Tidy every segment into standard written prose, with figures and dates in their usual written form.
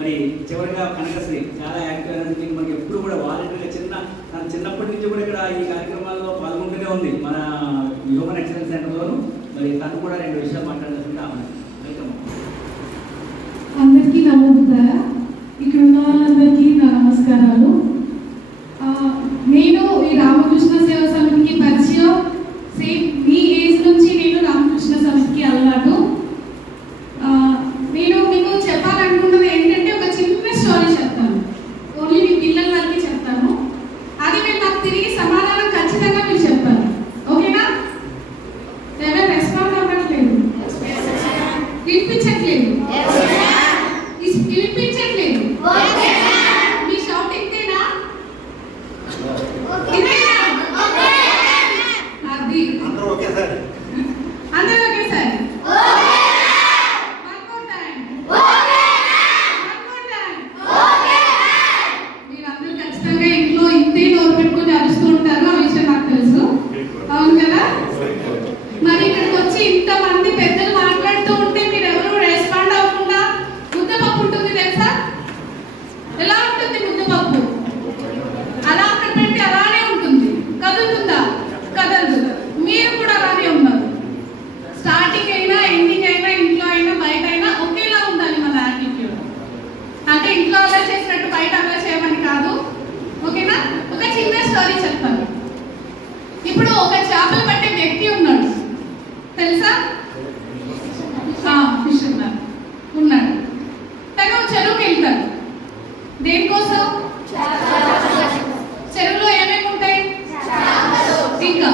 మరి చివరిగా కనకశ్రీ చాలా యాక్టివ్ అయినందుకు మనకి ఎప్పుడు కూడా వాలంటీర్గా చిన్నప్పటి నుంచి కూడా ఇక్కడ ఈ కార్యక్రమాల్లో పాల్గొంటూనే ఉంది మన హ్యూమన్ ఎక్సలెన్స్ సెంటర్లోను. మరి తను కూడా 2 విషయాలు మాట్లాడుతుంటే వెల్కమ్. అందరికీ నమోదుతారా, ఇక్కడ ఉన్న వాళ్ళందరికీ నా నమస్కారాలు. నేను ఈ రామకృష్ణ సేవ సమితికి పరిచయం సేమ్ మీ ఏజ్ నుంచి నేను రామకృష్ణ సమితికి అలవాటు. నేను మీకు చెప్పాలనుకున్నది ఏంటంటే ఒక చిన్న స్టోరీ చెప్తాను, ఓన్లీ మీ పిల్లల వరకు చెప్తాను. అది మీరు నాకు తిరిగి సమాధానం ఖచ్చితంగా మీరు చెప్పాలి, ఓకేనా? ఎవరు రెస్పాండ్ అవ్వట్లేదు, వినిపించట్లేదు, వినిపించట్లేదు. మీ షౌట్ ఇంతేనా? అది అందరూ ఒకేసారి మీరందరూ ఖచ్చితంగా ఇంట్లో ఇంతే నోరు పెట్టుకుని అరుస్తూ ఉంటారు, ఆ విషయం నాకు తెలుసు, అవును కదా? మరి ఇక్కడికి వచ్చి ఇంతమంది పెద్దలు మాట్లాడుతూ ఉంటే మీరు ఎవరు రెస్పాండ్ అవ్వకుండా ముద్దపప్పు ఉంటుంది తెలుసా? ఎలా ఉంటుంది ముద్దపప్పు? అలా అక్కడ పెట్టి అలానే ఉంటుంది, కదులుతుందా? కదలదు. మీరు కూడా అలానే ఉన్నారు. స్టార్టింగ్ అయినా ఎండింగ్ అయినా ఇంట్లో అయినా బయట అయినా ఒకేలా ఉండాలి మన యాటిట్యూడ్. అంటే ఇంట్లో అలా చేసినట్టు బయట అలా చేయమని కాదు, ఓకేనా? ఒక చిన్న స్టోరీ చెప్తాను. ఇప్పుడు ఒక చేపలు పట్టే వ్యక్తి ఉన్నాడు, తెలుసా? ఫిష్ ఉన్నాడు. తను చెరువుకి వెళ్తాడు. దేనికోసం? చెరువులో ఏమేమి ఉంటాయి? ఇంకా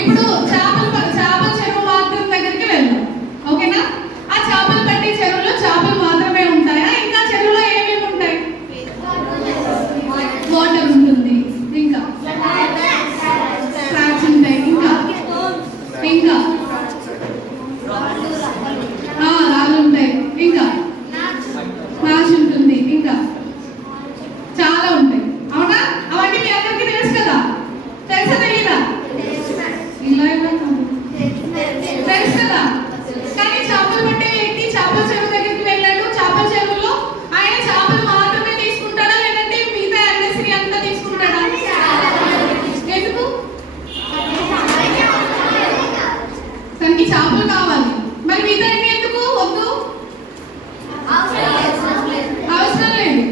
ఇప్పుడు చేపల చెరువు మాత్రం దగ్గరికి వెళ్దాం, ఓకేనా? ఆ చేపలు పట్టి చెరువులో చేపలు మాత్రమే ఉంటాయా? ఇంకా చెరువులో ఏమేమి ఉంటాయి? వాటర్ ఉంటుంది, ఇంకా స్క్రాచ్ ఉంటాయి, ఇంకా రాళ్ళు ఉంటాయి, ఇంకా నాచు ఉంటుంది, ఇంకా చాలా ఉంటాయి, అవునా? అవన్నీ మీ అందరికీ తెలుసు కదా? తెలుసా తెలీదా? తెలుసు కదా? కానీ చేపలు పట్టే వ్యక్తి చేపల చెరువు దగ్గరికి వెళ్ళాడు. చేపల చెరువులో ఆయన చేపలు మాత్రమే తీసుకుంటాడా, లేదంటే మిగతా అన్నెసరీ అంతా తీసుకుంటాడా? ఎందుకు? తనకి చేపలు కావాలి, మరి మిగతా ఎందుకు వద్దు? అవసరం లేదు.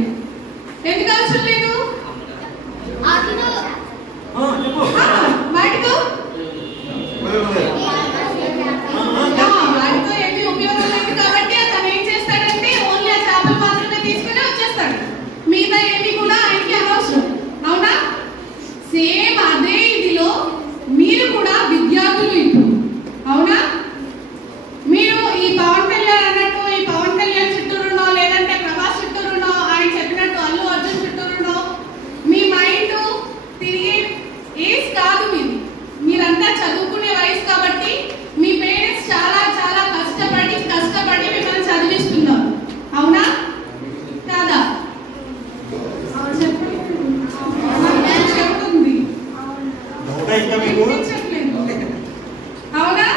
ఎందుకు అవసరం లేదు? వాటితో ఏమి ఉపయోగం లేదు కాబట్టి తను ఏం చేస్తాడంటే ఓన్లీ ఆ చేపలు మాత్రమే తీసుకుని వచ్చేస్తాడు, మిగతా ఏమి కూడా ఆయనకి అనవసరం, అవునా? సేమ్ అదే ఇదిలో మీరు కూడా విద్యార్థులు ఇప్పుడు, అవునా? మీరు ఈ పవన్ కళ్యాణ్ అన్నట్టు ఈ పవన్ కళ్యాణ్ చుట్టూరునో లేదంటే ప్రభాస్ చుట్టూరునో ఆయన చెప్పినట్టు అల్లు అర్జున్ చుట్టూరునో మీ మైండ్ తిరిగే ఏజ్ కాదు. మీరంతా చదువుకునే వయసు కాబట్టి మీ పేరెంట్స్ చాలా చాలా కష్టపడి మిమ్మల్ని చదివిస్తున్నారు, అవునా కాదా? చెప్తుంది, అవునా?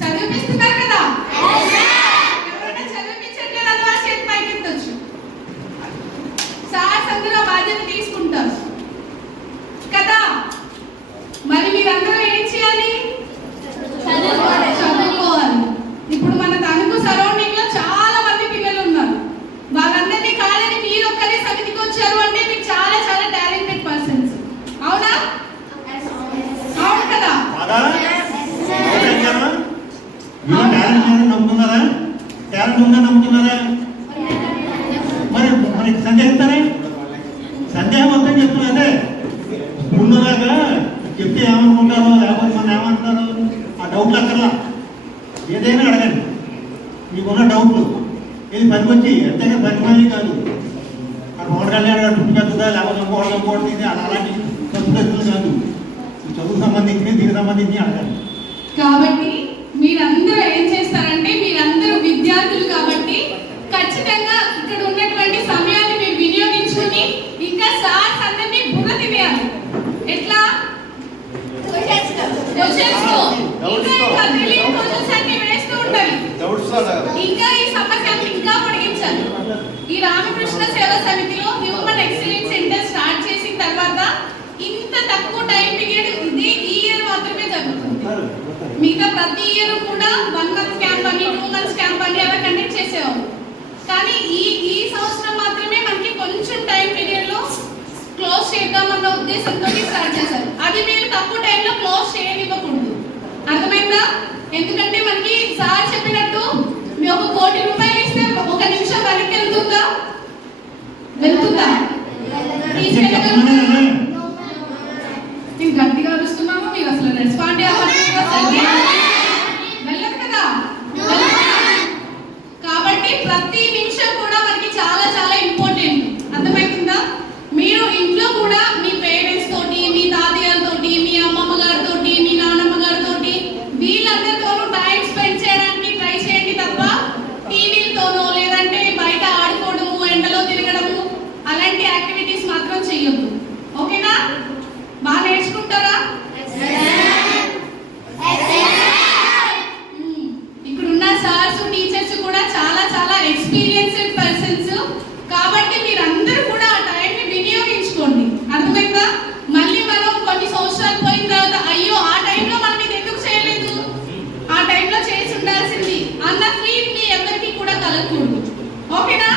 చదివిస్తున్నారు కదా? ఎవరైనా చదివించట్లేదు అన్నవా? చేతి పైకి ఎత్తొచ్చు. సార్ సందులో బాధ్యత తీసుకుంటారు కదా? మరి మీరందరూ ఏం చేయాలి? చదువుకోవాలి. ఇప్పుడు మన తణుకు సరౌండింగ్ లో చాలా మంది పిల్లలు ఉన్నారు. వాళ్ళందరినీ కాదని మీరు ఒక్కరే సమితికి వచ్చారు అంటే మీకు చాలా చాలా టాలెంటెడ్ పర్సన్స్, అవునా? అవును కదా? మరి సందేహం అంతా చెప్తున్నదే ముందులాగా చెప్తే ఏమనుకుంటారో లేకపోతే మనం ఏమంటారో ఆ డౌట్లు అక్కర్లా, ఏదైనా అడగండి. మీకున్న డౌట్లు ఇది పనికొచ్చి ఎంతగా పనిమని కాదు. అక్కడ పవన్ కళ్యాణ్ గారు చుట్టు పెద్దదా లేకపోతే ఇంకోటి అలాంటి తప్పులు కాదు, చదువుకు సంబంధించి దీనికి సంబంధించి అడగండి. కాబట్టి మీరందరూ ఏం చేస్తారంటే మీరందరూ విద్యార్థులు కాబట్టి ఖచ్చితంగా ఇక్కడ ఉన్నటువంటి సమయాన్ని మీరు వినియోగించుకుని ఇంకా సార్స్ అందరినీ బుర్ర తినేయాలి. ఎట్లా? క్వశ్చన్స్ ఇంకా తెలియని క్వశ్చన్స్ అన్ని వేస్తూ ఉండాలి. ఇంకా ఈ సమస్యలు ఇంకా పొడిగించాలి. ఈ రామకృష్ణ సేవా సమితిలో హ్యూమన్ ఎక్సలెన్స్ సెంటర్ స్టార్ట్ చేసిన తర్వాత ఇంత తక్కువ టైం పీరియడ్ ఇది ఈ ఇయర్ మాత్రమే జరుగుతుంది. మిగతా ప్రతి ఇయర్ కూడా 1 మంత్ క్యాంప్ అని 2 మంత్స్ క్యాంప్ అని అలా కండక్ట్ చేసేవారు. కానీ ఈ సంవత్సరం మాత్రమే మనకి కొంచెం టైం పీరియడ్ లో క్లోజ్ చేద్దామన్న ఉద్దేశంతో స్టార్ట్ చేశారు. అది మీరు తక్కువ టైంలో క్లోజ్ చేయనివ్వకూడదు. అర్థమైందా? ఎందుకంటే మనకి సార్ చెప్పినట్టు మీ ఒక 1 కోటి రూపాయలు ఇస్తే 1 నిమిషం వెనక్కి వెళ్తుందా? తీసుకెళ్ళగలరా? నేను గట్టిగా అరుస్తున్నాను, మీరు అసలు రెస్పాండ్ వెళ్ళదు కదా. కాబట్టి ప్రతి నిమిషం కూడా మనకి చాలా చాలా ఇంపార్టెంట్. అర్థమవుతుందా? మీరు ఇంట్లో కూడా మీ పేరెంట్స్ తోటి, మీ తాతయ్యలతోటి, మీ అమ్మమ్మ గారితో, మీ నాన్నమ్మ గారితో వీళ్ళందరితోనూ టైం స్పెండ్ చేయడానికి ట్రై చేయండి తప్ప టీవీలతోనో లేదంటే బయట ఆడుకోవడము, ఎండలో తిరగడము అలాంటి యాక్టివిటీస్ మాత్రం చెయ్యొద్దు. ఓకేనా? బాగా నేర్చుకుంటారా? ఇక్కడున్న సార్స్ టీచర్స్ కూడా చాలా చాలా ఎక్స్పీరియన్స్డ్ పర్సన్స్. కాబట్టి మీరందరూ కూడా ఆ టైంని వినియోగించుకోండి. అర్థమైందా? మళ్ళీ మనం కొన్ని సంవత్సరాలు పోయిన తర్వాత అయ్యో ఆ టైంలో మనం ఇది ఎందుకు చేయలేదు, ఆ టైంలో చేసి ఉండాల్సింది అన్న ఫీల్ మీ ఎవరికి కూడా కలగకూడదు. ఓకేనా?